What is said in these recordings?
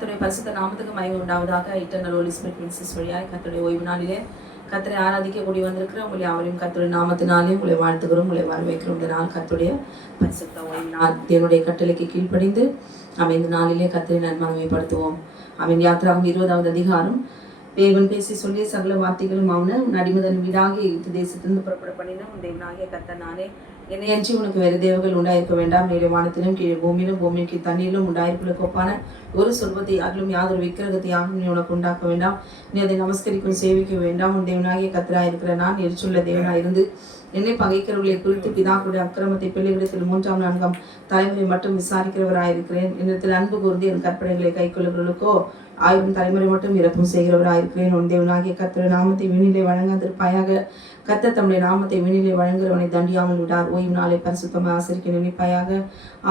கர்த்தருடைய பரிசுத்த நாமத்துக்கு மகிமை உண்டாவதாக. இட்டர்னல் ஹோலி ஸ்பிரிட் பிரின்சஸ் வழியாய் கர்த்தருடைய ஓய்வு நாளிலே கர்த்தரை ஆராதிக்க கூடி வந்திருக்கிற உங்களை யாவரையும் கர்த்தருடைய நாமத்தினாலே உங்களை வாழ்த்துகிறோம், உங்களை வரவேற்கிறோம். இந்த நாள் கர்த்தருடைய பரிசுத்த ஓய்வு நாள். தேவனுடைய கட்டளைக்கு கீழ்ப்படிந்து இந்த நாளிலே கர்த்தரை நன்மகிமைப்படுத்துவோம். யாத்திராகம் 20வது அதிகாரம். தேவன் பேசி சொல்லிய சகல வார்த்தைகளும் அவனு அடிமதன் வீடாக எகிப்து தேசத்திலிருந்து புறப்பட பண்ணின உன் தேவனாகிய கர்த்தர் நானே. என்னை அன்றி உனக்கு வேறு தேவர்கள் உண்டாயிருக்க வேண்டாம். மேலே வானத்திலும் கீழே பூமியிலும் பூமிக்கு தண்ணீரிலும் உண்டாயிருப்புகளுக்கு ஒப்பான ஒரு சொல்வத்தை யாரும் யாதொரு விக்கிரகத்தையாகவும் நீ உனக்கு உண்டாக்க வேண்டாம். நீ அதை நமஸ்கரிக்கும் சேவிக்க வேண்டாம். உன் தேவனாகிய கர்த்தராயிருக்கிற நான் எரிச்சுள்ள தேவனாயிருந்து என்னை பகைக்கிறவர்களை குறித்து பிதாக்களுடைய அக்கிரமத்தை பிள்ளைகளிடத்தில் 3ஆம் 4ஆம் தலைமுறை மட்டும் விசாரிக்கிறவராயிருக்கிறேன். என்னிடத்தில் அன்பு கூர்ந்து என் கற்பனைகளை கைக்கொள்ளுகிறவர்களுக்கோ 1000 தலைமுறை மட்டும் இறப்பும் செய்கிறவராயிருக்கிறேன். உன் தேவனாகிய கர்த்தருடைய நாமத்தை வீணிலே வழங்காதிருப்பாயாக. கர்த்தர் தம்முடைய நாமத்தை வீணிலே வழங்குகிறவனை தண்டியாமல் விடார். ஓய்வு நாளை பரிசுத்தமாக ஆசரிக்க நினைப்பாயாக.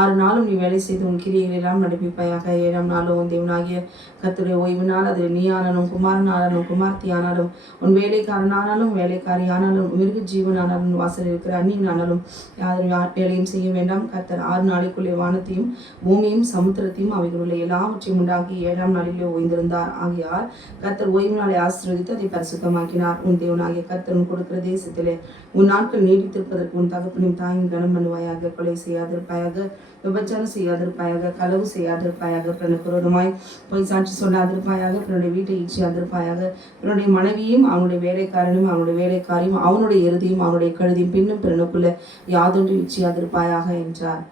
6 நாளும் நீ வேலை செய்து உன் கிரியைகளெல்லாம் நடப்பிப்பாயாக. 7ஆம் நாளும் உன் தேவனாகிய கர்த்தருடைய ஓய்வு நாள். அதில் நீ ஆனாலும் குமாரன் ஆனாலும் குமார்த்தி ஆனாலும் உன் வேலைக்காரனானாலும் வேலைக்காரி ஆனாலும் மிருக ஜீவனானாலும் வாசல் இருக்கிற அந்நியன் ஆனாலும் யாரும் வேலையும் செய்ய வேண்டாம். கர்த்தர் 6 நாளைக்குள்ளே வானத்தையும் பூமியும் சமுத்திரத்தையும் அவைகளுள்ள எல்லாவற்றையும் உண்டாக்கி 7ஆம் நாளிலே ஓய்ந்திருந்தார். ஆகியால் கர்த்தர் ஓய்வு நாளை ஆசீர்வதித்து அதை பரிசுத்தமாக்கினார். உன் தேவனாகிய கர்த்தர் உன் கொடுக்கிற தேசத்திலே உன் நாட்கள் நீடித்திருப்பதற்கு உன் தகப்பனையும் தாயும் கனம் பண்ணுவாயாக. கொலை செய்யாதிருப்பாயாக, விபச்சாரம் செய்யாதிருப்பாயாக, களவு செய்யாதிருப்பாயாக, பிறனுக்கு விரோதமாய் பொய் சாட்சி சொல்லாதிருப்பாயாக, பிறனுடைய வீட்டை ஈச்சியாதிருப்பாயாக, பிறனுடைய மனைவியும் அவனுடைய வேலைக்காரனும் அவனுடைய வேலைக்காரியும் அவனுடைய இறுதியும் அவனுடைய கழுதியும் பின்னும் பிறனுக்குள்ள யாதொன்று ஈச்சியாதிருப்பாயாக என்றார்.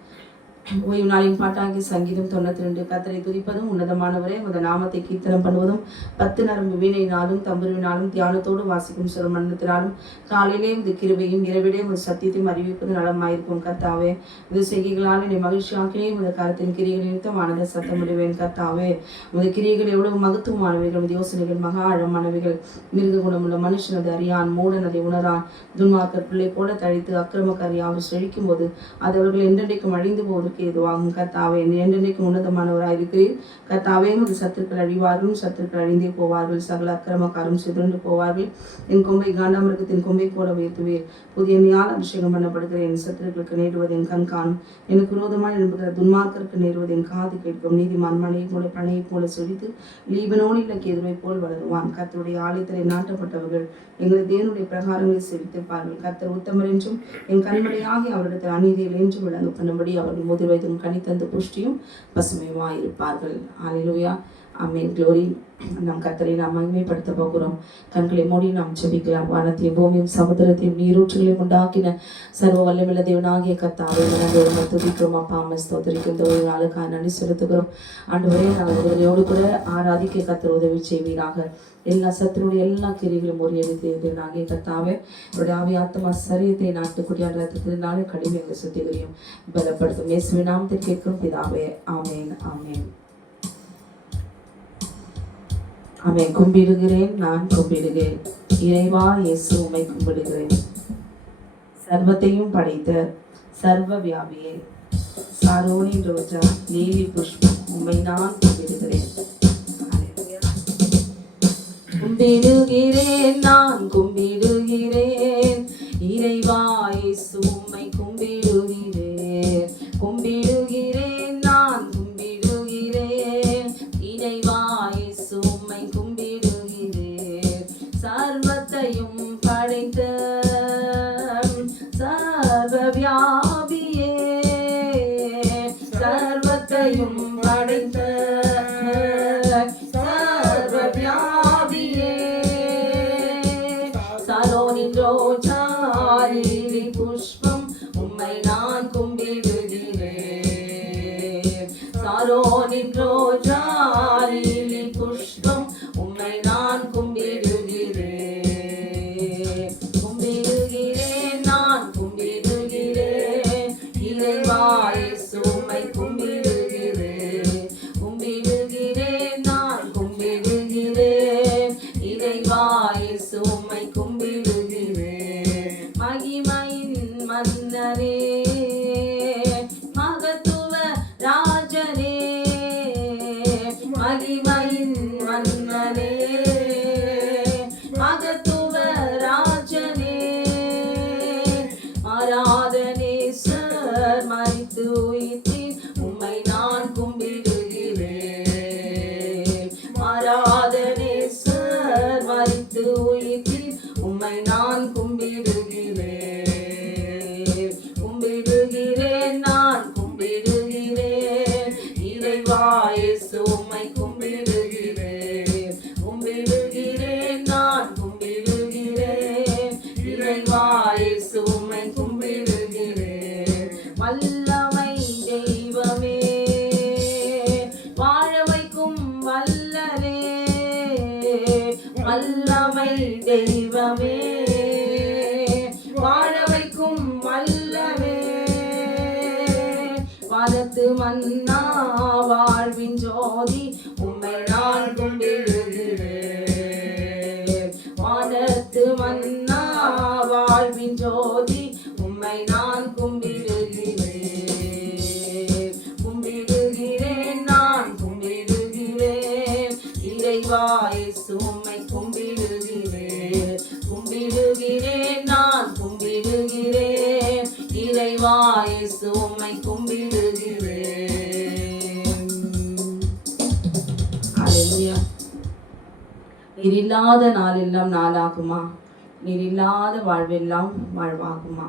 ஓய்வு நாளின் பாட்டாகிய சங்கீதம் 92. கர்த்தரை துதிப்பதும் உன்னதமானவரே உமது நாமத்தை கீர்த்தனம் பண்ணுவதும் 10 நரம்பு வீணையினாலும் தம்புருவினாலும் தியானத்தோடு வாசிக்கும் சுரமண்டலத்தினாலும் காலையிலே இது கிருபையும் இரவிலே உமது சத்தியத்தையும் அறிவிப்பது நலமாயிருக்கும். கர்த்தாவே இது செய்கைகளால் என்னை மகிழ்ச்சியாக்கினே உமது கருத்தின் கிரிகள் நிறுத்தமானதை சத்தம் முடிவேன். கர்த்தாவே உமது கிரியைகள் எவ்வளவு மகத்துவமானவைகள், உமது யோசனைகள் மகா ஆழமானவைகள். மிருக குணமுள்ள மனுஷன் அதை அறியான், மூடன் அதை உணரான். துன்மார்க்கர் பிள்ளை போல தழித்து அக்கிரமக்காரி அவர் செழிக்கும் போது அது அவர்கள் என்றென்றைக்கும் அழிந்து போவதற்கு எதுவாகும். கர்த்தாவே என்றென்றைக்கும் உன்னதமானவராயிருக்கிறீர். கர்த்தாவே உமது சத்துருக்கள் அழிவார்கள், சத்துருக்கள் அழிந்தே போவார்கள். சகல அக்கிரமக்காரும் சிதறண்டு போவார்கள். என் கொம்பை காண்டாமிருகத்தின் கொம்பை போல உயர்த்துவீர். புதிய எண்ணெயால் அபிஷேகம் பண்ணப்படுகிற என் சத்துருக்களுக்கு நேருவது என் கண் காணும். எனக்கு விரோதமாக எழும்புகிற துன்மார்க்கருக்கு நேருவது என் காது கேட்கும். நீதிமான் மலையை போல பனையை போல செழித்து லீபனோனில் எதிர்வை போல் வளருவான். கர்த்தருடைய ஆலயத்திலே நாட்டப்பட்டவர்கள் எங்களை தேவனுடைய பிரகாரங்களை செலுத்திப்பார்கள். கர்த்தர் உத்தமர் என்றும் என் கண்மலையாகி அவரிடத்தில் அநீதியில் என்று விளங்க பண்ணும்படி அவர்கள் முதல் வயதும் கனித்தந்து புஷ்டியும் பசுமையுமாய் இருப்பார்கள். ஹல்லேலூயா, ஆமென், க்ளோரி. நம் கர்த்தரை நாம் மகிமைப்படுத்த போகிறோம். கண்களை மூடி நாம் ஜெபிக்கலாம். வானத்தையும் பூமியும் சமுத்திரத்தையும் நீரூற்றுகளையும் உண்டாக்கின சர்வ வல்லமையுள்ள தேவனாகிய கர்த்தாவே நாங்கள் துதிக்கிறோம். அப்பா அம்மா ஸ்தோத்திரிக்கும். இந்த ஒரு நாளுக்காக நன்றி செலுத்துகிறோம். ஆண்டவரே, நாங்கள் உதவியோடு கூட ஆராதிக்க கர்த்தர் உதவி செய்வீராக. எல்லா சத்துருடைய எல்லா கிரிகளும் முறியடித்து தேவனாகிய கர்த்தாவே அவருடைய ஆவி ஆத்மா சரீரத்தை நாட்டுக்குடியான ரத்தத்தினாலே கடிமையை சுத்திகரியும் பலப்படுத்தும். இயேசுவின் நாமத்தில் கேட்கும் பிதாவே, ஆமேன், ஆமேன், ஆமென். கும்பிடுகிறேன், நான் கும்பிடுகிறேன். இறைவா இயேசு உம்மை கும்பிடுகிறேன். சர்வத்தையும் படைத்த சர்வ வியாபியே, சாரோனின் ரோஜா நீலி புஷ்பம் உம்மை நான் கும்பிடுகிறேன். கும்பிடுகிறேன், நான் கும்பிடுகிறேன். இறைவா இயேசு உம்மை கும்பிடுகிறேன். கும்பிடுகிறேன், நான் கும்பிடுகிறேன். இறைவா இயேசு உம்மை கும்பிடுகிறேன். சர்வத்தையும் படைத்த சர்வ வியாபியே, சர்வத்தையும் படைத்த சர்வ வியாபியே, சாரோனின் ரோஜா நீலி புஷ்பம் உம்மை நான் கும்பிடுகிறேன். சாரோனின் ரோஜா நீலி புஷ்பம் உம்மை நான் கும்பிடுகிறேன். கும்பிடுகிறேன், நான் கும்பிடுகிறேன். இறைவா இயேசு உம்மை கும்பிடுகிறேன். கும்பிடுகிறேன், நான் கும்பிடுகிறேன். இறைவா இயேசு உம்மை கும்பிடுகிறேன். மகிமையின் மன்னரே, மகத்துவ ராஜனே, மகிமையின் மன்னரே, மகத்துவ ராஜனே, ஆராதனேசர் மரித்து உயிர்த்தீர் உம்மை நான் கும்பிடுகிறேன். இயேசு உம்மை கும்பிடுகிறேன், கும்பிடுகிறேன், நான் கும்பிடுகிறேன். இறைவா இயேசு உம்மை கும்பிடுகிறேன். வல்லமை தெய்வமே, வாழ வைக்கும் வல்லலே, வல்லமை தெய்வமே, வாழ வைக்கும் வல்லமே. வானத்து மன்னா வாழ்வின் ஜோதி உம்மை நான் கும்பிடுகிறேன். வானத்து மன்னா வாழ்வின் ஜோதி உம்மை நான் கும்பிடுகிறேன், கும்பிடுகிறேன், நான் கும்பிடுகிறேன். இறைவா இயேசு உம்மை கும்பிடுகிறேன், கும்பிடுகிறேன், நான் கும்பிடுகிறேன். இறைவா இயேசு உம்மை கும்பிடுகிறேன். ஹல்லேலூயா. நீர் இல்லாத நாளெல்லாம் நாளாகுமா? நீர் இல்லாத வாழ்வெல்லாம் வாழ்வாகுமா?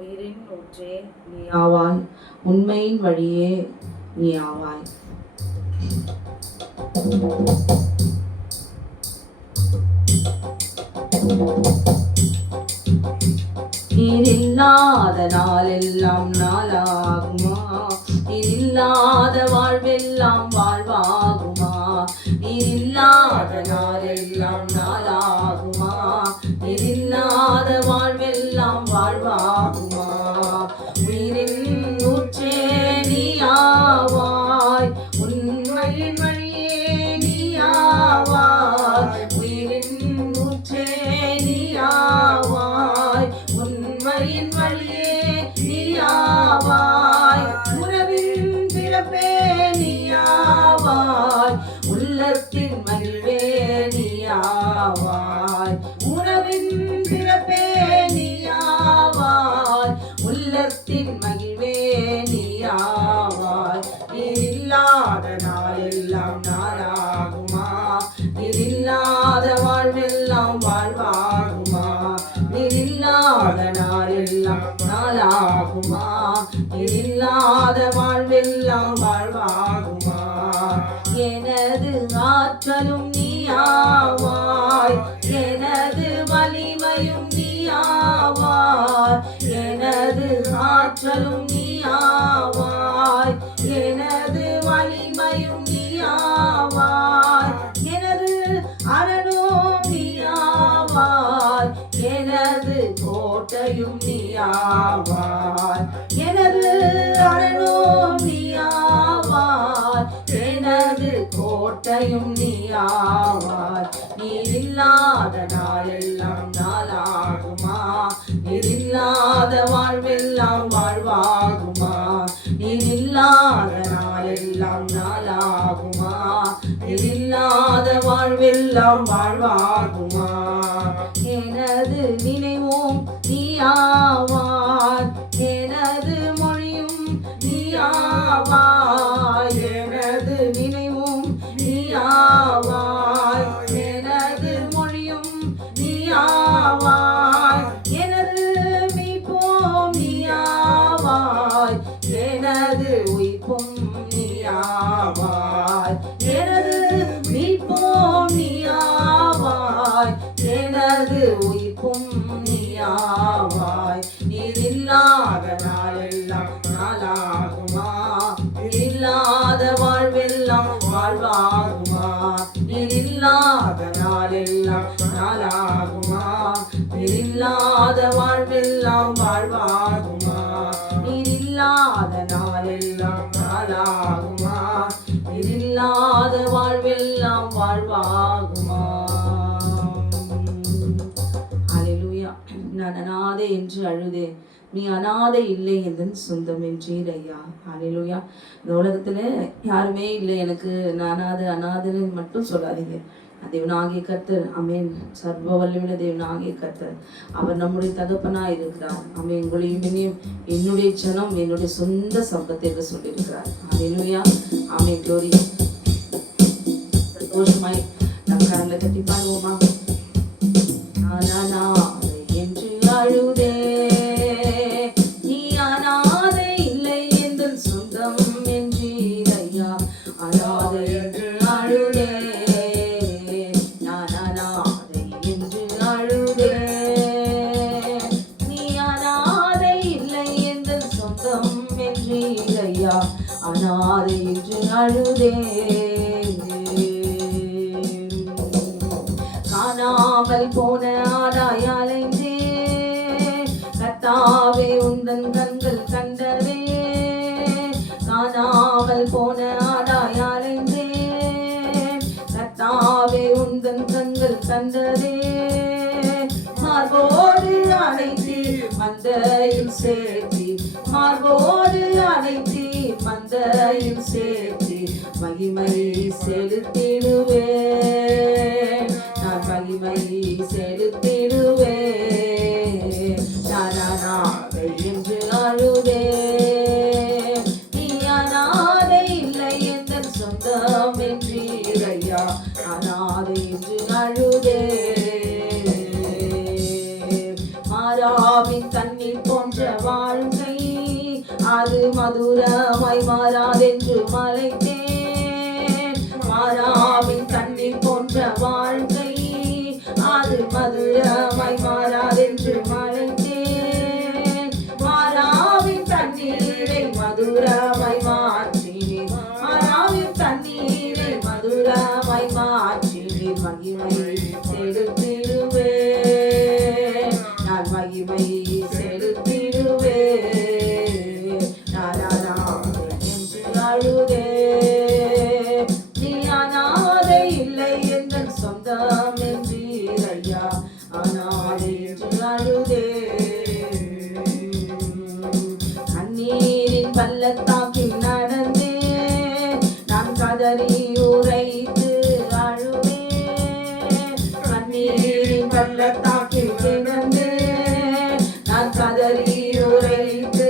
உயிரின் ஊற்றே நீ ஆவாய், உண்மையின் வழியே நீ ஆவாய். நீர் இல்லாத நாளெல்லாம் நாளாகுமா? நீர் இல்லாத வாழ்வெல்லாம் வாழ்வாகுமா? நீர் இல்லாத நாளெல்லாம் நாளாகுமா? நீர் இல்லாத வாழ்வெல்லாம் வாழ்வாகுமா? உயிரின் ஊற்றே நீ ஆவாய், உண்மையின் வழியே நீ ஆவாய். உயிரின் ஊற்றே நீ ஆவாய், உண்மையின் வழியே நீ ஆவாய். உறவின் பிறப்பே நீ ஆவாய், உள்ளத்தின் மகிழ்வே நீ ஆவாய். உறவின் பிறப்பே நீ ஆவாய், உள்ளத்தின் மகிழ்வே நீ ஆவாய். நீர் இல்லாத நாளெல்லாம் நாளாகுமா? நீர் இல்லாத வாழ்வெல்லாம் வாழ்வாகுமா? நீர் இல்லாத நாளெல்லாம் நாளாகுமா? நீர் இல்லாத வாழ்வெல்லாம் வாழ்வாகுமா? எனது ஆற்றலும் நீ ஆவாய், எனது வலிமையும் நீ ஆவாய். எனது ஆற்றலும் நீ ஆவாய், எனது வலிமையும் நீ ஆவாய். எனது அரணும் நீ ஆவாய், எனது கோட்டையும் நீ ஆவாய். எனது அரணும் நீ ஆவாய், எனது கோட்டையும் நீ ஆவாய். நீர் இல்லாத நாளெல்லாம் நாளாகுமா? நீர் இல்லாத வாழ்வெல்லாம் வாழ்வாகுமா? நீர் இல்லாத நாளெல்லாம் நாளாகுமா? நீர் இல்லாத வாழ்வெல்லாம் வாழ்வாகுமா? எனது நினைவும் நீ ஆவாய், எனது மொழியும் நீ ஆவாய். எனது நினைவும் நீ ஆவாய், எனது மொழியும் நீ ஆவாய். எனது மீட்பும் நீ ஆவாய், எனது உயிர்ப்பும் நீ ஆவாய். எனது மீட்பும் நீ ஆவாய், எனது உயிர்ப்பும் நீ ஆவாய். நீர் இல்லாத நாளெல்லாம் நாளாகுமா? நீர் இல்லாத வாழ்வெல்லாம் வாழ்வாகுமா? நீர் இல்லாத நாளெல்லாம் நாளாகுமா? நீர் இல்லாத வாழ்வெல்லாம் வாழ்வாகுமா? நீர் இல்லாத நாளெல்லாம் நாளாகுமா? நீர் இல்லாத வாழ்வெல்லாம் வாழ்வாகுமா? ஹல்லேலூயா. நான் அனாதை என்று அழுதேன், நீ அனாதை இல்லை எந்தன் சொந்தம் என்றீர் ஐயா. ஹல்லேலூயா. இந்த உலகத்துல யாருமே இல்லை எனக்கு, நான் அனாதைன்னு மட்டும் சொல்லாதீங்க. தேவனாகிய கர்த்தர், அமேன், சர்வ வல்லமையுள்ள தேவனாகிய கர்த்தர், அவர் நம்முடைய தகப்பனாய் இருக்கிறார். அமேன். உங்களையும் என்னுடைய ஜனம் என்னுடைய சொந்த சம்பத்தை என்று சொல்லியிருக்கிறார். ஹல்லேலூயா. ஆமென். க்ளோரி. சந்தோஷமாய் நம் கரங்களை தட்டி பாடுவோமா? அனாதை என்று அழுதே, நீ அனாதை இல்லை எந்தன் சொந்தம் என்றீர் ஐயா. அழுதே. காணாமல் போன ஆடாய் அலைந்தே, கர்த்தாவே உந்தன் கண்கள் கண்டதே. காணாமல் போன ஆடாய் அலைந்தே, கர்த்தாவே உந்தன் கண்கள் கண்டதே. மார்போடு அணைத்தி மந்தையில் சேர்த்தி, மார்போடு அணைத்தி மந்தையில் சேர்த்தி, மகிமை செலுத்திடுவேன், நான் மகிமை செலுத்திடுவேன். நானாதை என்று அழுதேன், நீ அநாதை இல்லை எந்தன் சொந்தம் என்றீரையா. அநாதை என்று அழுதேன். மாறாவின் தண்ணீர் போன்ற வாழ்க்கை அது மதுரமாய் மாறாதென்று மலைத்தேன். மாறாவின் தண்ணீர் போன்ற வாழ்க்கை அது மதுரமாய் மாறாதென்று மலைத்தேன். மாறாவின் தண்ணீரை மதுரமாய் மாற்றினேன், மாறாவின் தண்ணீரை மதுரமாய் மாற்றினேன். மகிமை செலுத்திடுவேன், நான் மகிமை செலுத்திடுவேன். என்று அழுதே, நீ அநாதை இல்லை எந்தன் சொந்தம் என்றீரையா. அநாதை என்று அழுதே. கண்ணீரின் பள்ளத்தாக்கில் நடந்தே, நான் கதறி உரைத்து அழுவேன். கண்ணீரின் பள்ளத்தாக்கில் கிடந்து நான் கதறி உரைத்து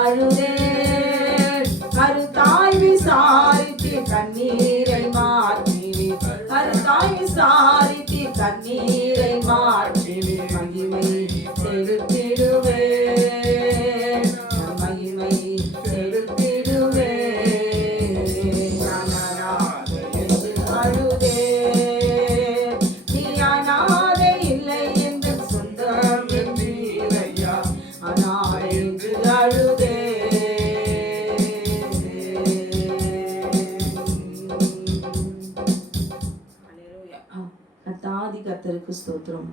அழுதேன். கருத்தாய் விசாரித்து கண்ணீரை மாற்றினேன், கருத்தாய் விசாரித்து கண்ணீரை மாற்றினேன். மகிமை செலுத்திடுவேன், மகிமை செலுத்திடுவேன். அழுதேன், நீ அநாதை இல்லை என்று சொந்தம் என்றீரையா. அநாதை என்று அழுதே. கர்த்தாதி கர்த்தருக்கு ஸ்தோத்திரம்,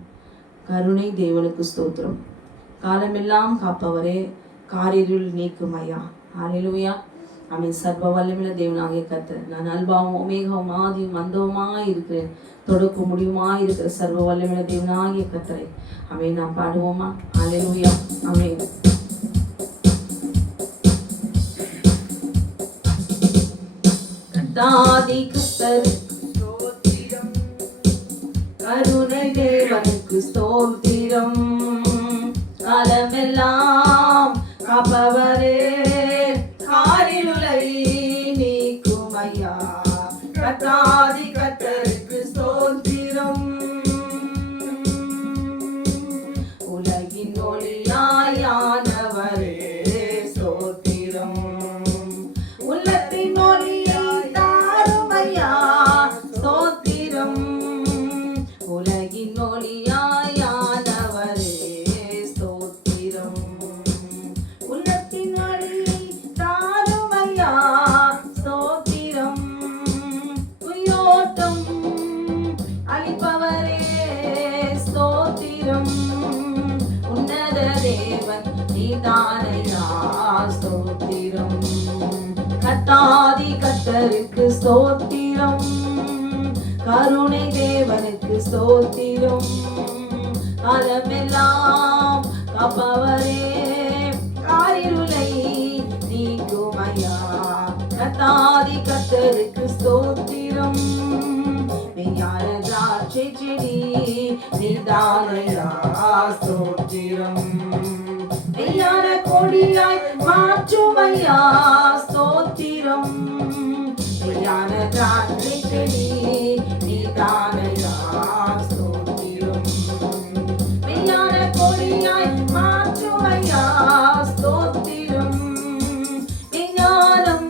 கருணை தேவனுக்கு ஸ்தோத்திரம். காலமெல்லாம் காப்பவரே, காரிருள் நீக்கும் ஐயா. ஹல்லேலூயா. ஆமென். சர்வ வல்லமையுள்ள தேவனாகிய கர்த்தர், நான் அல்பாவும் ஒமேகாவும் ஆதியும் அந்தவுமாய் இருக்கிறேன், தொடக்க முடியுமாய் இருக்கிற சர்வ வல்லமையுள்ள தேவனாகிய கர்த்தரை ஆமென். நாம் பாடுவோமா? ஹல்லேலூயா. ஆமென். கர்த்தாதி கர்த்தருக்கு கருணை தேவனுக்கு ஸ்தோத்திரம். காலமெல்லாம் காப்பவரே, காரிருளை நீக்கும் ஐயா. கர்த்தாதி கர்த்தருக்கு ஸ்தோத்திரம். உலகின் ஒளியானவரே ஸ்தோத்திரம். உள்ளத்தின் ஒளியை தாரும் ஐயா ஸ்தோத்திரம். உலகின் ஒளியானவரே ஸ்தோத்திரம். உள்ளத்தின் ஒளியை தாரும் ஐயா ஸ்தோத்திரம். உயிரோட்டம் அளிப்பவரே ஸ்தோத்திரம். உன்னத தேவன் நீதானையா ஸ்தோத்திரம். கர்த்தாதி கர்த்தருக்கு ஸ்தோத்திரம். கருணை தேவனுக்கு ஸ்தோத்திரம். காலமெல்லாம் காப்பவரே, காரிருளை நீக்கும் ஐயா. கர்த்தாதி கர்த்தருக்கு ஸ்தோத்திரம். மெய்யான திராட்சை செடி நீதானையா ஸ்தோத்திரம். மெய்யான கொடியாய் மாற்றும் ஐயா ஸ்தோத்திரம். மெய்யான திராட்சை செடி நீதானையா ஸ்தோத்திரம். மெய்யான கொடியாய் மாற்றும் ஐயா ஸ்தோத்திரம். மெய்ஞானம்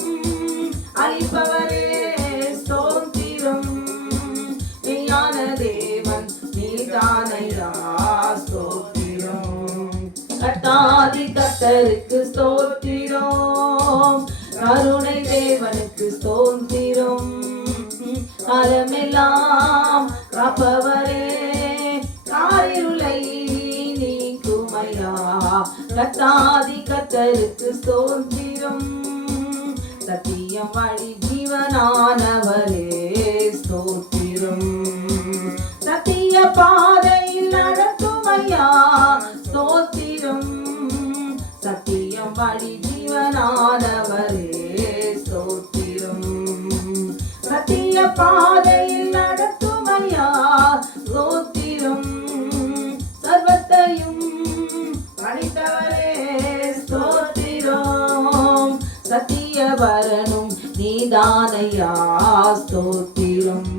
அளிப்பவரே ஸ்தோத்திரம். மெய்யான தேவன் நீதானையா ஸ்தோத்திரம். கர்த்தாதி கர்த்தருக்கு ஸ்தோத்திரம். கருணை தேவனுக்கு ஸ்தோத்திரம். காலமெல்லாம் காப்பவரே, காரிருளை நீக்குமையா. கர்த்தாதி கர்த்தருக்கு ஸ்தோத்திரம். சத்தியம் வழி ஜீவனானவரே ஸ்தோத்திரம். சத்திய பாதையில் நடத்துமையா ஸ்தோத்திரம். சத்தியம் வழி ஜீவனானவரே ஸ்தோத்திரம். சத்திய பாதையில் நடத்துமையா ஸ்தோத்திரம். சர்வத்தையும் படைத்தவரே ஸ்தோத்திரம். சத்திய வரணும் நீதானையா ஸ்தோத்திரம்.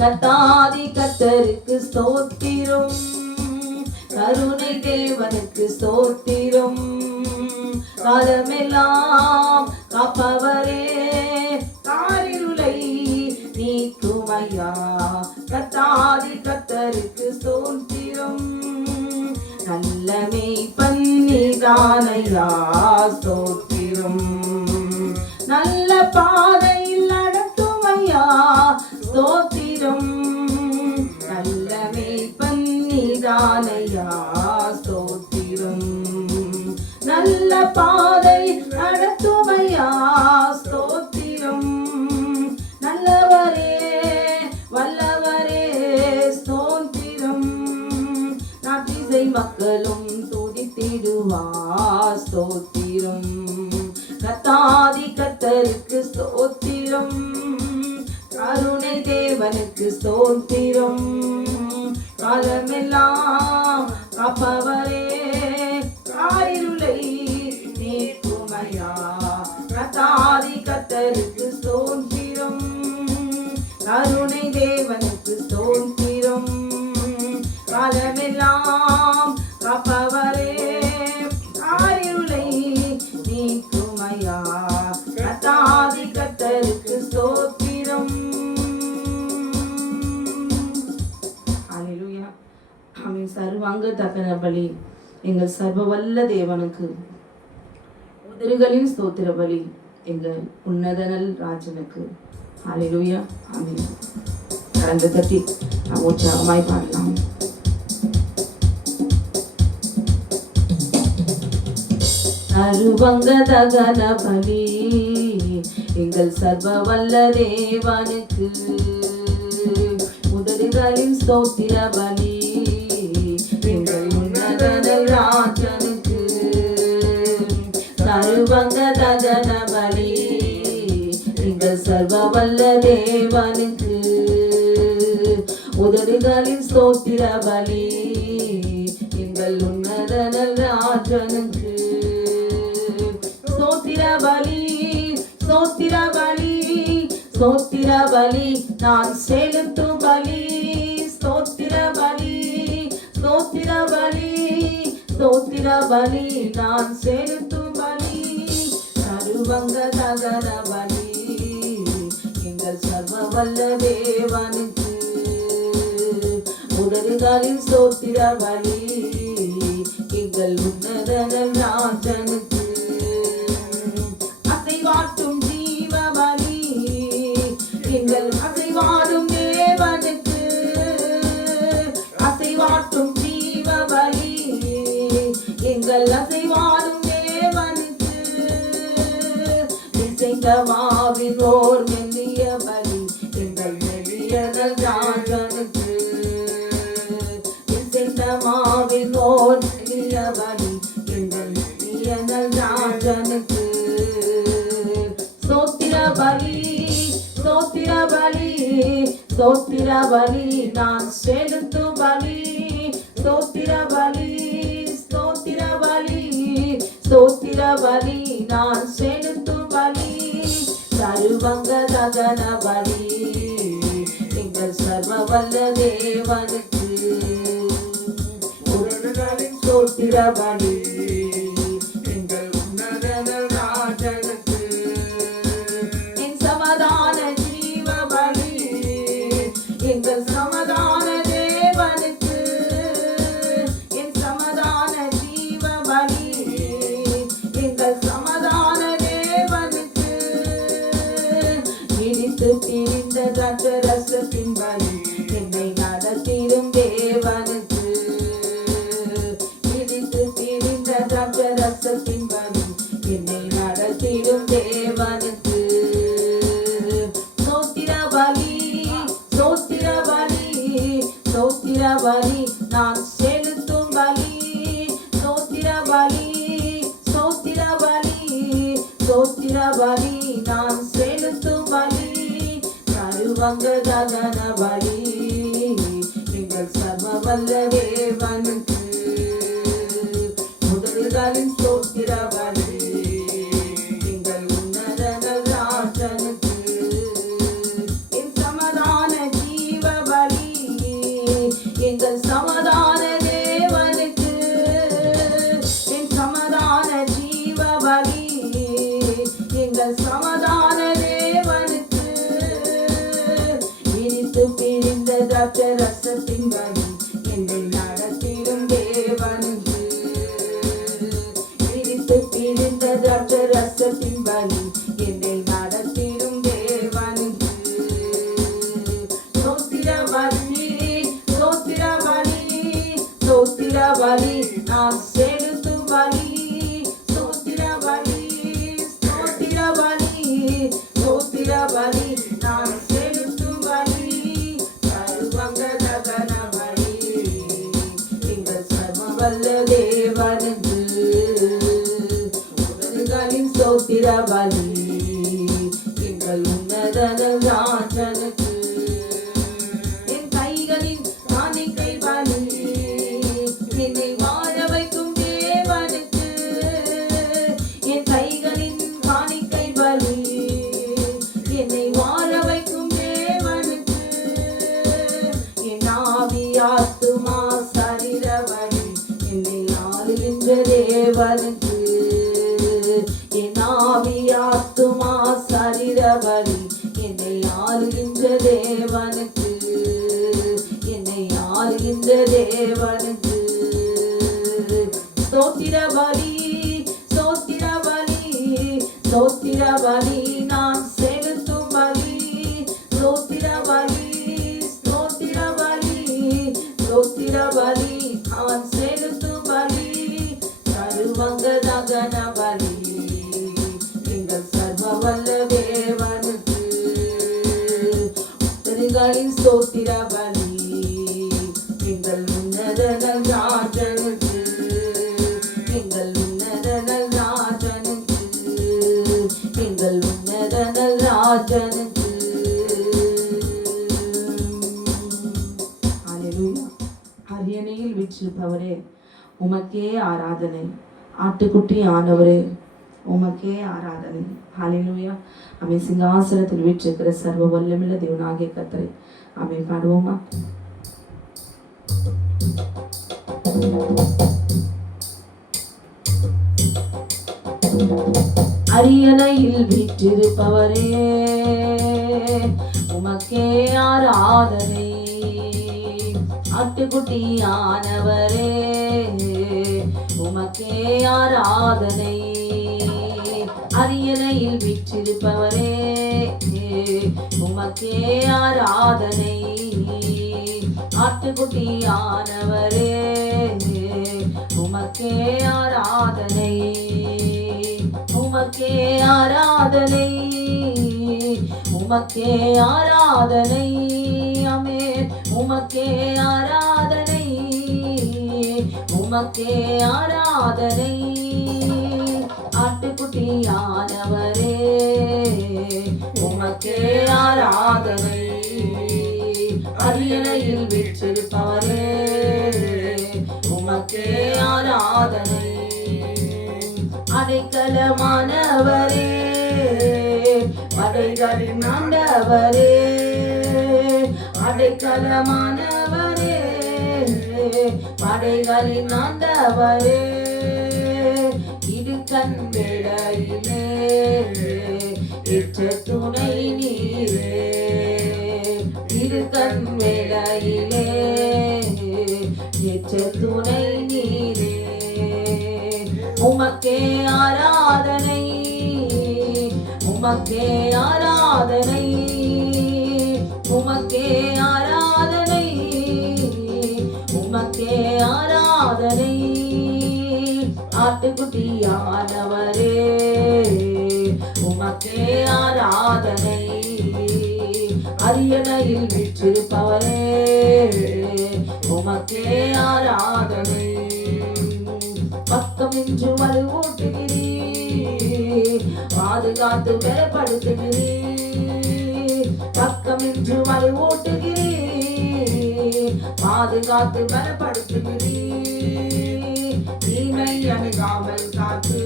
கர்த்தாதி கர்த்தருக்கு ஸ்தோத்திரம். கருணை தேவனுக்கு ஸ்தோத்திரம். காலமெல்லாம் காப்பவரே, காரிருளை நீக்குமையா. கர்த்தாதி கர்த்தருக்கு ஸ்தோத்திரம். நல்ல மேய்ப்பன் நீதானையா ஸ்தோத்திரம். நல்ல பாதையில் நடத்துமையா ஸ்தோத்திரம். நல்ல மேய்ப்பன் நீதானையா ஸ்தோத்திரம். நல்ல பாதை நடத்துமையா ஸ்தோத்திரம். நல்லவரே வல்லவரே ஸ்தோத்திரம். நாட்டிசை மக்களும் துதித்திடுவா ஸ்தோத்திரம். கர்த்தாதி கர்த்தருக்கு ஸ்தோத்திரம். கருணை தேவனுக்கு ஸ்தோத்திரம். காலமெல்லாம் காப்பவரே, காரிருளை நீக்குமையா. கர்த்தாதி கர்த்தருக்கு ஸ்தோத்திரம். கருணை தேவனுக்கு ஸ்தோத்திரம். காலமெல்லாம் காப்பவரே, காரிருளை நீக்குமையா. கர்த்தாதி கர்த்தருக்கு ஸ்தோத்திரம். ஹல்லேலூயா. ஆமென். சர்வாங்க தகன பலி எங்கள் சர்வ வல்ல தேவனுக்கு, உதறுகளின் ஸ்தோத்திர பலி எங்கள் உன்னதனல் ராஜனுக்கு. ஹல்லேலூயா. ஆமென். கரந்து தட்டி நாம் உற்சாகமாய் பாடலாம். சர்வாங்க தகன பலி எங்கள் சர்வ வல்ல தேவனுக்கு, உதடுகளின் ஸ்தோத்திர பலி எங்கள் உன்னதனல் ராஜனுக்கு. சர்வாங்க தகன பலி எங்கள் சர்வ வல்ல தேவனுக்கு, உதடுகளின் ஸ்தோத்திர பலி எங்கள் உன்னதனல் ராஜனுக்கு. ஸ்தோத்திர பலி ஸ்தோத்திர பலி ஸ்தோத்திர பலி நான் செலுத்தும் பலி. ஸ்தோத்திர பலி ஸ்தோத்திர பலி ஸ்தோத்திர பலி நான் செலுத்தும் பலி. சர்வாங்க தகன பலி எங்கள் சர்வ வல்ல தேவனுக்கு, உதடுகளின் ஸ்தோத்திர பலி எங்கள் உன்னதனல் ராஜனுக்கு. அசைவாட்டும் ஜீவ பலி எங்கள் அசைவாடும் தேவனுக்கு. அசைவாட்டும் ஜீவ பலி எங்கள் அசைவாடும் தேவனுக்கு. இசைந்தமாவின் ஓர் மெல்லிய பலி எங்கள் மெல்லியனல் ராஜனுக்கு. இசைந்தமாவின் ஓர் மெல்லிய பலி எங்கள் மெல்லியனல் ராஜனுக்கு. ஸ்தோத்திர பலி ஸ்தோத்திர பலி ஸ்தோத்திர பலி நான் செலுத்தும் பலி. ஸ்தோத்திர பலி ஸ்தோத்திர பலி ஸ்தோத்திர பலி நான் செலுத்தும் பலி. சர்வாங்க தகன பலி எங்கள் சர்வ வல்ல தேவனுக்கு, உதடுகளின் ஸ்தோத்திர பலி எங்கள் உன்னதனல் ராஜனுக்கு. என் சமாதான ஜீவ பலி எங்கள் சமாதான தேவனுக்கு. என் சமாதான ஜீவ பலி எங்கள் சமாதான தேவனுக்கு. பிரிந்த திராட்சரசத்தின் பலி என்னை நடத்திடும் தேவனுக்கு. பிடித்து பிரிந்த திராட்சரசத்தின் பலி என்னை நடத்திடும் தேவனுக்கு. சோத்திர பலி சோத்திர பலி சோத்திர பலி நான் செலுத்தும் பலி. சோத்திர பலி சோத்திர பலி சோத்திர பலி நான் செலுத்தும் பலி. சர்வங்க தகன பலி எங்கள் சர்வவல்ல தேவனுக்கு. முதல்களின் சோத்திர பலி எங்கள் உன்னதங்கள் ராஜனுக்கு. என் சமாதான ஜீவ பலி எங்கள் சமாதான தேவனுக்கு. என் சமாதான ஜீவ பலி எங்கள் சமாதான தேவனுக்கு. இனித்து பிரிந்த திராட்சரசத்தின் பலி என்னை நடத்திடும் தேவனுக்கு. இனித்து பிரிந்த திராட்சரசத்தின் பலி என்னை நடத்திடும் தேவனுக்கு. சோத்திர பலி சோத்திர பலி சோத்திர பலி நான் செலுத்தும் பலி. சோத்திர பலி சோத்திர பலி சோத்திர பலி நான் செலுத்தும் பலி. சர்வங்க தகன பலி எங்கள் சர்வவல்ல தேவனுக்கு. உடல்களின் சோத்திர பலி எங்கள் உன்னதங்கள் ராஜனுக்கு. என் கைகளின் காணிக்கை பலி என்னை வாழ வைக்கும் தேவனுக்கு. என் கைகளின் காணிக்கை பலி என்னை வாழ வைக்கும் தேவனுக்கு. என் ஆவி ஆத்துமா சரீர பலி என்னை ஆளுகின்ற தேவனுக்கு. என் ஆவி ஆத்துமா சரீர பலி என்னை ஆளுகின்ற தேவனுக்கு. என்னை ஆளுகின்ற தேவனுக்கு. ஸ்தோத்திர பலி ஸ்தோத்திர பலி ஸ்தோத்திர பலி நான் செலுத்தும் பலி. ஸ்தோத்திர பலி ஸ்தோத்திர பலி ஸ்தோத்திர பலி நான் செலுத்தும் பலி. சர்வங்க தகன பலி எங்கள் சர்வவல்ல தேவனுக்கு. உத்தரிகளின் ஸ்தோத்திர பலி எங்கள் உன்னதங்கள் ராஜனுக்கு. எங்கள் உன்னதங்கள் ராஜனுக்கு. எங்கள் உன்னதங்கள் ராஜனுக்கு. ஹல்லேலூயா. அரியணையில் வீற்றிருப்பவரே உமக்கே ஆராதனை. ஆட்டுக்குட்டி ஆனவரே உமக்கே ஆராதனை. ஹல்லேலூயா. அமை சிங்காசனத்தில் வீற்றிருக்கிற சர்வ வல்லமையுள்ள தேவனாகிய கர்த்தரை அமை பாடுவோமா? அரியணையில் வீற்றிருப்பவரே உமக்கே ஆராதனை. ஆட்டுக்குட்டியானவரே உமக்கே ஆராதனை. அரியணையில் வீற்றிருப்பவரே உமக்கே ஆராதனை. ஆட்டுக்குட்டியானவரே உமக்கே ஆராதனை. உமக்கே ஆராதனை. உமக்கே ஆராதனை. ஆமென். உமக்கே ஆராதனை. உமக்கே ஆராதனை. ஆட்டுக்குட்டியானவரே உமக்கே ஆராதனை. அரியணையில் வீற்றிருப்பவரே உமக்கே ஆராதனை. அடைக்கலமானவரே படைகளின் ஆண்டவரே. அடைக்கலமானவரே படைகளின் ஆண்டவரே. இடுக்கண் வேளையிலே ஏற்ற துணை நீரே. இடுக்கண் வேளையிலே ஏற்ற துணை நீரே. உமக்கே ஆராதனை. உமக்கே ஆராதனை. அரியணையில் வீற்றிருப்பவரே உமக்கே ஆராதனை. பக்கமின்றி வலுவூட்டுகிறீர், பாதுகாத்து பலப்படுத்துகிறீர். பக்கமின்றி வலுவூட்டுகிறீர், பாதுகாத்து பலப்படுத்துகிறீர். தீமை அணுகாமல் காத்து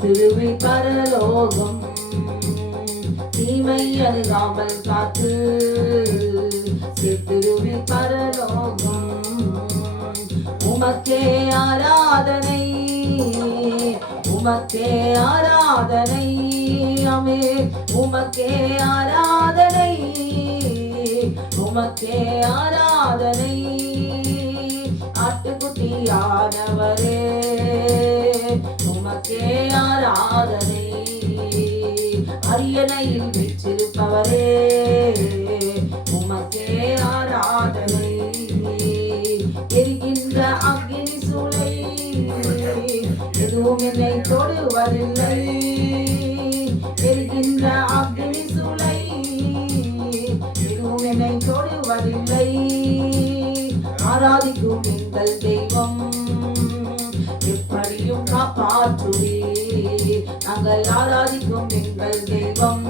திருவி பரலோகம். தீமை அணுகாமல் காத்து திருவி பரலோகம். உமக்கே ஆராதனை, உமக்கே ஆராதனை. அமே உமக்கே ஆராதனை, உமக்கே ஆராதனை. ஆட்டுக்குட்டியானவரே உமக்கே ஆராதனை. அரியணையில் வீற்றிருப்பவரே உமக்கே ஆராதனை. எரிகின்ற அக்கினி சூளை எதுவும் என்னை தொடுவதில்லை. எரிகின்ற அக்கினி சூளை எதுவும் என்னை தொடுவதில்லை. ஆராதிக்கும் எங்கள் தெய்வம் எப்படியும் காப்பாற்றுவீர். நாங்கள் ஆராதிக்கும் எங்கள் தெய்வம்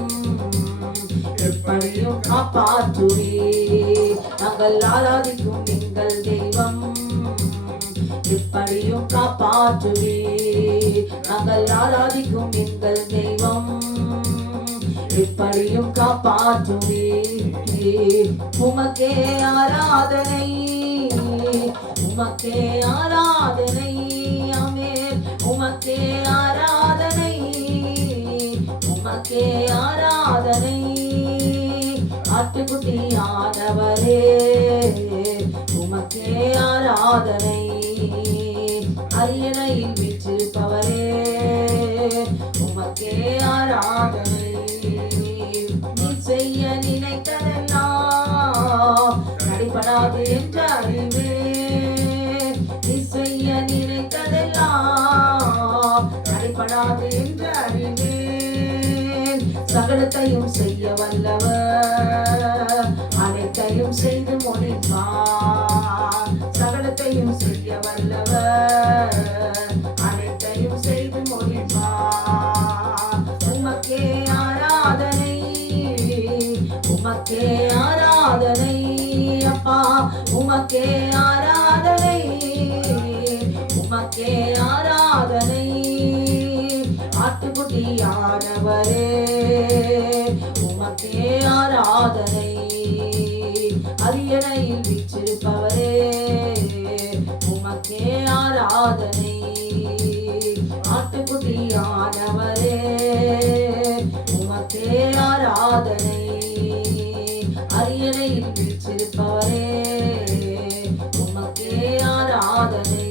எப்படியும் காப்பாற்றுவீர். நாங்கள் ஆராதிக்கும் எங்கள் தெய்வம் எப்படியும் காப்பாற்றுவீர். நாங்கள் ஆராதிக்கும் எங்கள் தெய்வம் எப்படியும் காப்பாற்றுவீர். உமக்கே ஆராதனை, உமக்கே ஆராதனை. ஆமென். உமக்கே ஆராதனை, உமக்கே ஆராதனை. ஆட்டுக்குட்டியானவரே உமக்கே ஆராதனை. அரியணையில் வீற்றிருப்பவரே உமக்கே ஆராதனை. நீ செய்ய நினைத்ததெல்லாம் நடைபெறாது என்று அறிவேன். நீ செய்ய நினைத்ததெல்லாம் நடைபெறாது என்று அறிவேன். சகலத்தையும் செய்ய வல்லவர் அனைத்தையும் செய்து முடிப்பார். சகலத்தையும் செய்ய வல்லவர் அனைத்தையும் செய்து முடிப்பார். உமக்கே ஆராதனை, உமக்கே ஆராதனை. அப்பா உமக்கே ஆராதனை, உமக்கே ஆராதனை. ஆட்டுக்குட்டியானவரே உமக்கே ஆராதனை. அரியணையில் வீற்றிருப்பவரே உமக்கே ஆராதனை. ஆட்டுக்குட்டியானவரே உமக்கே ஆராதனை. அரியணையில் வீற்றிருப்பவரே உமக்கே ஆராதனை.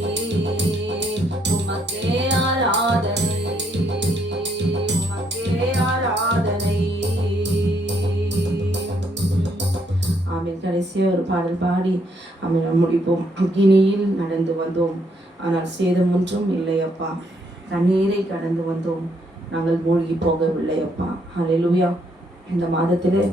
உமக்கே ஆராதனை, உமக்கே ஆராதனை. ஆமென். கடைசியாக ஒரு பாடல் பாடி ஆமென் முடிப்போம். அக்கினியில் நடந்து வந்தோம், ஆனால் சேதம் ஒன்றும் இல்லை அப்பா. தண்ணீரை கடந்து வந்தோம், நாங்கள் மூழ்கி போகவில்லை அப்பா. ஹல்லேலூயா. இந்த மாதத்திலே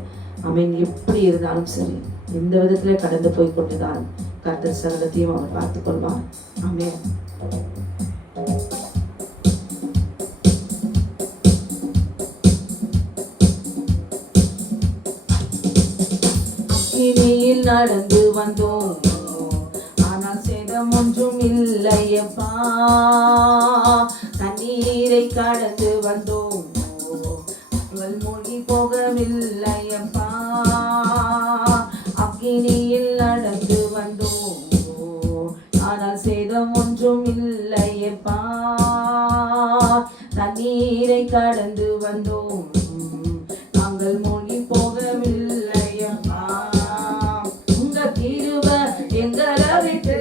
ஆமென் எப்படி இருந்தாலும் சரி, எந்த விதத்திலே கடந்து போய் கொண்டுதான் கர்த்தர் சகலத்தையும் அவர் பார்த்துக் கொள்வார். ஆமென். அக்கினியில் நடந்து வந்தோம், ஆனால் சேதம் ஒன்றும் இல்லையப்பா. தண்ணீரை கடந்து வந்தோம், நாங்கள் மூழ்கி போகவில்லையப்பா. அக்கினியில் நடந்து வந்தோம், ஆனால் சேதம் ஒன்றும் இல்லையப்பா. தண்ணீரை கடந்து வந்தோம், நாங்கள் மூழ்கி போகவில்லையப்பா. உங்க கிருபை எங்களை விட்டு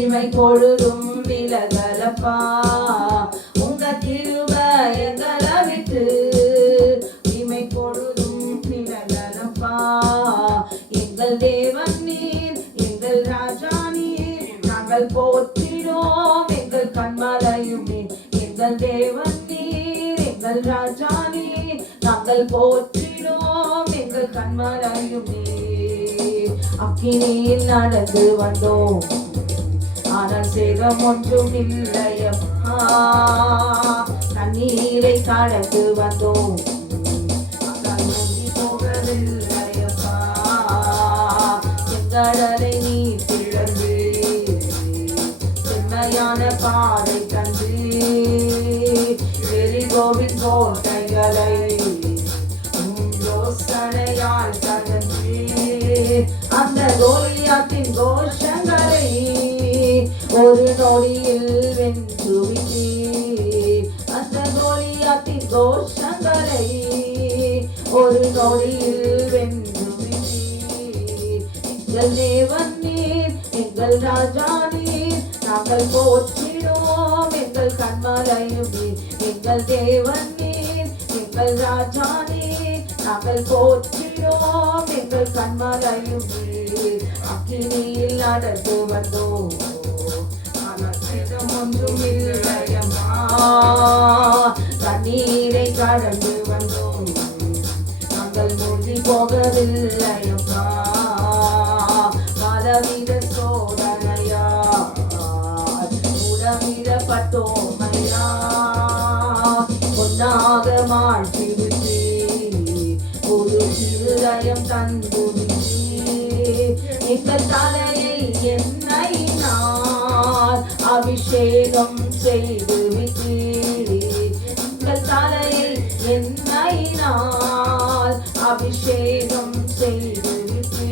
இமை பொழுதும் விலகலப்பா. உங்க கிருபை எங்களை விட்டு இமை பொழுதும் விலகலப்பா. எங்கள் தேவன் நீர், எங்கள் ராஜா நீர், நாங்கள் போற்றினோம் எங்கள் கண்மலையும் நீர். எங்கள் தேவன் நீர், எங்கள் ராஜா நீர், நாங்கள் போற்றினோம் கண்மலையும் அக்கினியில் நடந்து வந்தோம், ஆனால் சேதம் ஒன்றும் இல்லையப்பா. தண்ணீரை கடந்து வந்தோம், ஆனால் மூழ்கி போகவில்லையப்பா. செங்கடலை நீ பிளந்து செம்மையான பாதை கண்டு எரிகோவின் கோட்டைகளை யோசனையால் கடந்து அந்த கோலியாத்தின் கோஷங்களை ஒரு நொடியில் வென்றுவிட்டு, அந்த கோலியாத்தின் கோஷங்களை ஒரு நொடியில் வென்றுவிட்டு. எங்கள் தேவன் நீர், எங்கள் ராஜா நீர், நாங்கள் போற்றினோம் எங்கள் கண்மலையும் நீர். எங்கள் தேவன் நீர், எங்கள் ராஜா நீர், நாங்கள் போற்றினோம் எங்கள் கண்மலையும் நீர். அக்கினியில் நடந்து வந்தோம், ஆனால் சேதம் ஒன்றும் இல்லையம்மா. தண்ணீரை கடந்து வந்தோம், நாங்கள் மூழ்கி போகவில்லையம்மா. பலவித சோதனையா உடமிடப்பட்டோம் ஐயா, பொன்னாக மாற்றிவிட்டு ஒரு இருதயம் தந்துவிட்டு. எங்கள் தலையை எண்ணெயினால் அபிஷேகம் செய்துவிட்டு, எங்கள் தலையை எண்ணெயினால் அபிஷேகம் செய்துவிட்டு.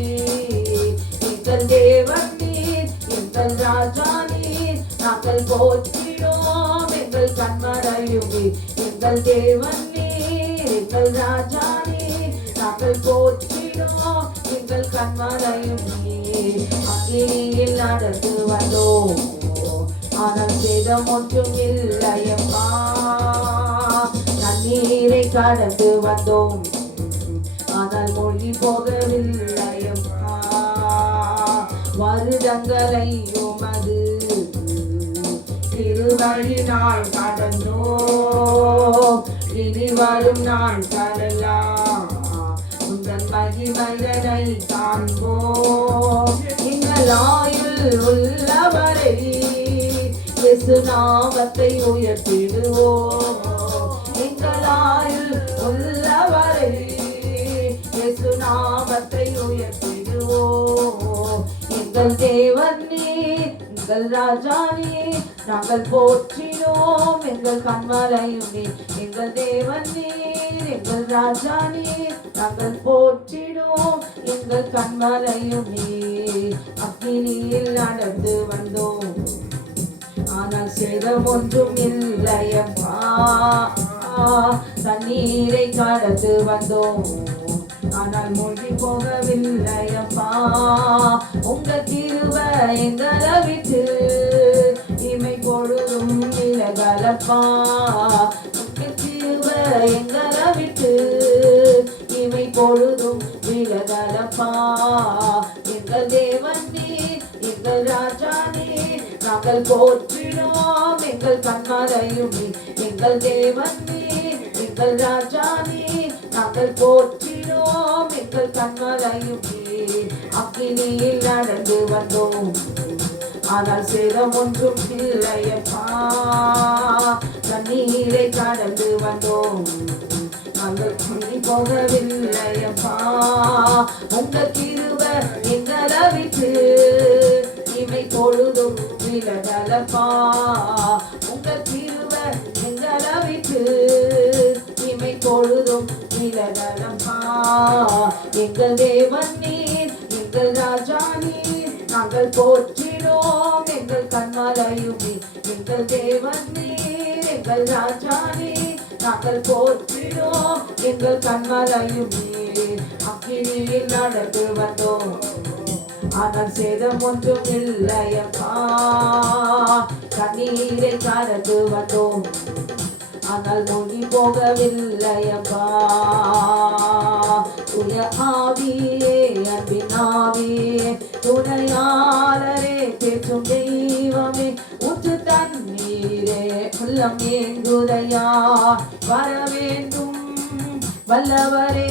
எங்கள் தேவன் நீர், எங்கள் ராஜா நீர், நாங்கள் போற்றினோம் எங்கள் கண்மலையும் நீர். எங்கள் தேவன் நீர், எங்கள் ராஜா நீர், நாங்கள் போற்றினோம் எங்கள் கண்மலையும் நீர். அக்கினியில் நடந்து வந்தோம், ஆனால் சேதம் ஒன்றும் இல்லையம்மா. தண்ணீரை கடந்து வந்தோம், ஆனால் மூழ்கி போகவில்லையம்மா. வருடங்களை உமது திருவழினால் கடந்தோம், இனி வரும் நாள் கடலாம் உந்தன் மகிமையை காண்போம். எங்கள் ஆயுள் உள்ளவரை இயேசு நாமத்தை உயர்த்திடுவோம். எங்கள் ஆயுள் உள்ளவரை இயேசு நாமத்தை உயர்த்திடுவோம். எங்கள் தேவன் நீர், எங்கள் ராஜா நீர், நாங்கள் போற்றினோம் எங்கள் கண்மலையும் நீர். எங்கள் தேவன் நீர், எங்கள் ராஜா நீர், நாங்கள் போற்றினோம் எங்கள் கண்மலையும் நீர். அக்கினியில் நடந்து வந்தோம், ஆனால் சேதம் ஒன்றும் இல்லையம்மா. தண்ணீரை கடந்து வந்தோம், ஆனால் மூழ்கி போகவில்லையப்பா. உங்க கிருபை எங்களை விட்டு இமை பொழுதும் விலகலப்பா. உங்க கிருபை எங்களை விட்டு இமை பொழுதும் விலகலப்பா. எங்கள் தேவன் நீர், எங்கள் ராஜா நீர், நாங்கள் போற்றினோம் எங்கள் கண்மலையும் நீர். எங்கள் தேவன் நீர், எங்கள் ராஜா நீர், நாங்கள் போற்றினோம் எங்கள் கண்மலையும் நீர். அக்கினியில் நடந்து வந்தோம், ஆனால் சேதம் ஒன்றும் இல்லையப்பா. தண்ணீரை கடந்து வந்தோம், நாங்கள் துணி போகவில்லையப்பா. உங்க கிருபை எங்களை விட்டு இமை பொழுதும் விலகலப்பா. உங்க கிருபை எங்களை விட்டு இமை பொழுதும் விலகலப்பா. எங்கள் தேவன் நீர், எங்கள் ராஜா நீர், நாங்கள் போற்றினோம் எங்கள் கண்மலையும் நீர். எங்கள் தேவன் நீர், எங்கள் ராஜா நீர், நாங்கள் போற்றினோம் எங்கள் கண்மலையும் நீர். அக்கினியில் நடந்து வந்தோம், ஆனால் சேதம் ஒன்றும் இல்லையப்பா. தண்ணீரை கடந்து வந்தோம், ஆனால் மூழ்கி போகவில்லையப்பா. துணை ஆவியே, அன்பின் ஆவியே, துணையாளரே, பேசும் தெய்வமே, ஊற்று தண்ணீரே, உள்ளம் ஏங்குதையா, வர வேண்டும் வல்லவரே,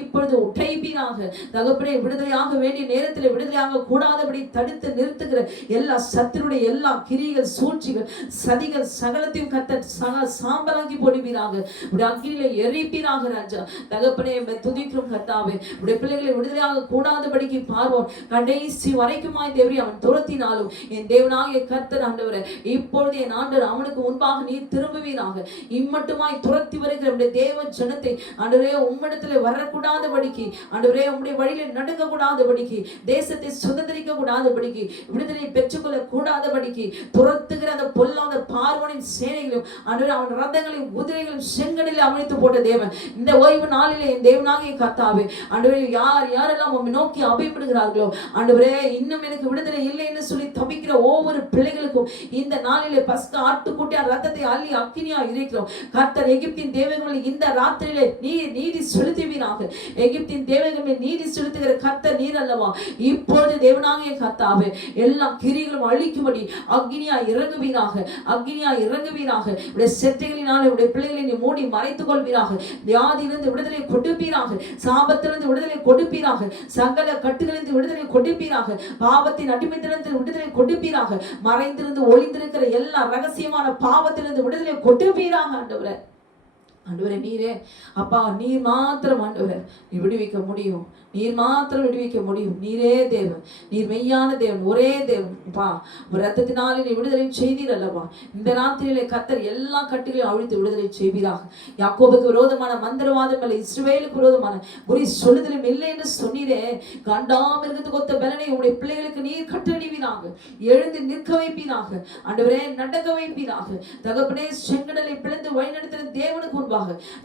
இப்பொழுது உடைப்பீராக. தகப்பனே, விடுதலையாக வேண்டிய நேரத்தில் விடுதலையாக கூடாதபடி தடுத்து நிறுத்துகிற எல்லா சத்துருடைய எல்லா கிரிகள், சூழ்ச்சிகள், சதிகள் சகலத்தையும் கர்த்தர் சாம்பலாக்கி போடுவீராக. உடைய அக்கினியில எரிப்பீராக ராஜா. தகப்பனே, துதிக்கிறோம் கர்த்தாவே. உடைய பிள்ளைகளை விடுதலையாக கூடாதபடிக்கு பார்வோம் கடைசி வரைக்குமாய் தேவரே அவன் துரத்தினாலும் என் தேவனாகிய கர்த்தர் ஆண்டவரே, இப்பொழுது என் ஆண்டவர் அவனுக்கு முன்பாக நீர் திரும்புவீராக. இம்மட்டுமாய் துரத்தி வருகிற உடைய தேவ ஜனத்தை ஆண்டவரே உம்மிடத்திலே வரக்கூடாதபடிக்கு, ஆண்டவரே உம்முடைய வழியில நடக்க கூடாதபடிக்கு, தேசத்தை சுதந்திரிக்க கூடாதபடிக்கு, விடுதலை பெற்றுக்கொள்ள கூடாதபடிக்கு துரத்துகிற அந்த பொல்லாத பார்வோனின் சேனைகளையும் ஆண்டவரே அவன் ரதங்களையும் குதிரைகளையும் செங்கடலில் அமைத்து போட்ட தேவன் இந்த ஓய்வு நாளிலே என் தேவனாகிய கர்த்தாவே, ஆண்டவரே யாரெல்லாம் உம்மை நோக்கி அபயப்படுகிறார்களோ ஆண்டவரே, இன்னும் எனக்கு விடுதலை இல்லை என்று சொல்லி தவிக்கிற ஒவ்வொரு பிள்ளைகளுக்கும் இந்த நாளிலே பஸ்கா ஆட்டுக்குட்டியா ரத்தத்தை அள்ளி அக்கினியா இருக்கிறோம். கர்த்தர் எகிப்தின் தேவர்களை இந்த ராத்திரியிலே நீதி செலுத்துவீராக. எகிப்தின் தேவர்களை நீதி செலுத்துகிற கர்த்தர் நீர் அல்லவா. இப்பொழுது தேவனாகிய கர்த்தாவே, எல்லா கிரிகளும் அழிக்கும்படி அக்னியா இறங்குவீராக, அக்னியா இறங்குவீராக. உடைய செட்டைகளினாலே உடைய பிள்ளைகளை நீ மூடி மறைத்துக் கொள்வீராக. வியாதியிலிருந்து விடுதலை கொடுப்பீராக, சாபத்திலிருந்து விடுதலை கொடுப்பீராக, சகல கட்டுகளிலிருந்து விடுதலை கொடுப்பீராக, பாவத்தின் அடிமைத்தனத்தில் விடுதலை கொடுப்பீராக, மறைந்திருந்து ஒளிந்திருக்கிற எல்லா ரகசியமான பாவத்திலிருந்து விடுதலை கொடுப்பீராக. ஆண்டவரே, ஆண்டவரே நீரே அப்பா, நீர் மாத்திரம் ஆண்டவரே நீ விடுவிக்க முடியும், நீர் மாத்திரம் விடுவிக்க முடியும். நீரே தேவன், நீர் மெய்யான தேவன், ஒரே தேவன் அப்பா. ரத்தத்தினாலே நீ விடுதலை செய்தீர் அல்லவா. இந்த ராத்திரியிலே கர்த்தர் எல்லா கட்டுகளையும் அழித்து விடுதலை செய்வீராக. யாக்கோபுக்கு விரோதமான மந்திரவாதம் அல்ல, இஸ்ரவேலுக்கு விரோதமான குறி சொல்லுதலும் இல்லை என்று சொன்னீரே. காண்டாமிருகத்துக்கு ஒத்த பலனை உடைய பிள்ளைகளுக்கு நீர் கட்டளிவீராக, எழுந்து நிற்க வைப்பீராக, ஆண்டவரே நடக்க வைப்பீராக. தகப்பனே, செங்கடலை பிளந்து வழிநடத்தின தேவனுக்கு முன்பாக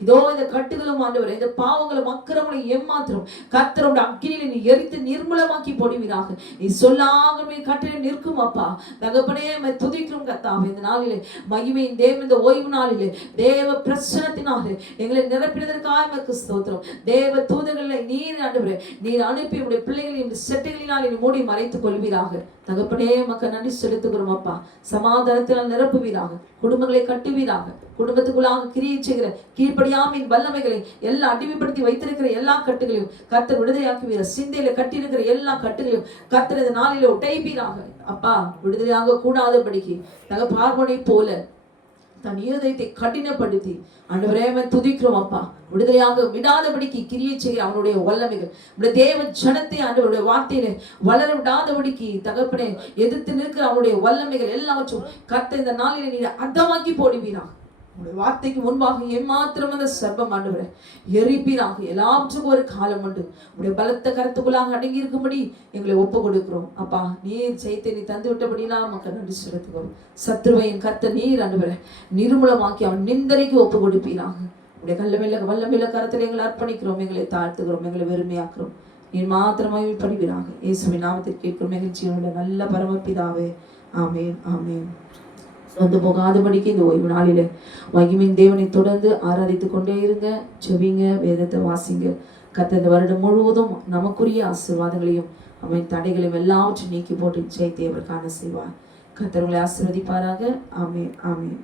இதோ இந்த கட்டுகளும் ஆண்டவரே, இந்த பாவங்களும் அக்கிரமங்களும் ஏமாத்திரம் கர்த்தரோட அக்கினியில நீ எரித்து நிர்மூலமாக்கி போடுவீராக. நீ சொல்லாகவே கட்டளை நிற்கும் அப்பா. தகப்பனே, துதிக்கிறோம் கர்த்தாவே. இந்த நாளிலே மகிமையின் தேவன் இந்த ஓய்வு நாளிலே தேவ பிரசன்னத்தினாலே எங்களை நிரப்பினதற்காக உமக்கு ஸ்தோத்திரம். தேவ தூதர்களை நீர் ஆண்டவரே நீர் அனுப்பி உடைய பிள்ளைகளை இந்த செட்டைகளினாலே நீ மூடி மறைத்துக் கொள்வீராக. தகப்பனே, உமக்கு நன்றி செலுத்துகிறோம் அப்பா. சமாதானத்தினால் நிரப்புவீராக, குடும்பங்களை கட்டுவீராக, குடும்பத்துக்குள்ளாக கிரியை செய்கிற கீழ்ப்படியாமையின் வல்லமைகளை எல்லாம் அடிமைப்படுத்தி வைத்திருக்கிற எல்லா கட்டுகளையும் கர்த்தர் விடுதலையாக்குவீராக. சிந்தையில கட்டி இருக்கிற எல்லா கட்டுகளையும் கர்த்தர் இந்த நாளில உடைப்பீராக அப்பா. விடுதலையாக கூடாதபடிக்கு பார்வோனை போல தன் இருதயத்தை கடினப்படுத்தி ஆண்டவரே துதிக்கிறோம் அப்பா. விடுதலையாக விடாதபடிக்கு கிரியை செய்கிற அவனுடைய வல்லமைகள் உடைய தேவ ஜனத்தை ஆண்டவருடைய வார்த்தையில வளர விடாதபடிக்கு தகப்பனே எதிர்த்து நிற்கிற அவனுடைய வல்லமைகள் எல்லாவற்றும் கர்த்தர் இந்த நாளிலே நீ அர்த்தமாக்கி போடுவீராக. உடைய வார்த்தைக்கு முன்பாக ஏமாத்திரம் அந்த சர்ப்பம் ஆண்டவரே எரிப்பீராக. எல்லாவற்றுக்கும் ஒரு காலம் உண்டு. உடைய பலத்த கருத்துக்குள்ளாக அடங்கி இருக்கும்படி எங்களை ஒப்பு கொடுக்கிறோம் அப்பா. நீர் செய்தி நீ தந்து விட்டபடியெல்லாம் மக்கள் நன்றி செலுத்துகிறோம். சத்ருவையின் கர்த்தர் நீர் ஆண்டவரே நிர்மூலமாக்கி அவன் நிந்தனைக்கு ஒப்பு கொடுப்பீராக. உடைய வல்லமையில கருத்தில் எங்களை அர்ப்பணிக்கிறோம், எங்களை தாழ்த்துகிறோம், எங்களை வெறுமையாக்குறோம். நீர் மாத்திரமாய் படிவீராக. இயேசுவின் நாமத்தில் கேட்கிறோம் எங்கள் ஜீவனுடைய நல்ல பரமபிதாவே. ஆமென், ஆமென். வந்து போகாதபடிக்கு இந்த ஓய்வு நாளில மகிமையின் தேவனை தொடர்ந்து ஆராதித்து கொண்டே இருங்க, செவிங்க, வேதத்தை வாசிங்க. கர்த்தர் இந்த வருடம் முழுவதும் நமக்குரிய ஆசீர்வாதங்களையும் அவன் தடைகளையும் எல்லாவற்றையும் நீக்கி போட்டு ஜெயத்தை அவர் காண செய்வார். கர்த்தர் உங்களை ஆசீர்வதிப்பாராக. ஆமென், ஆமென்.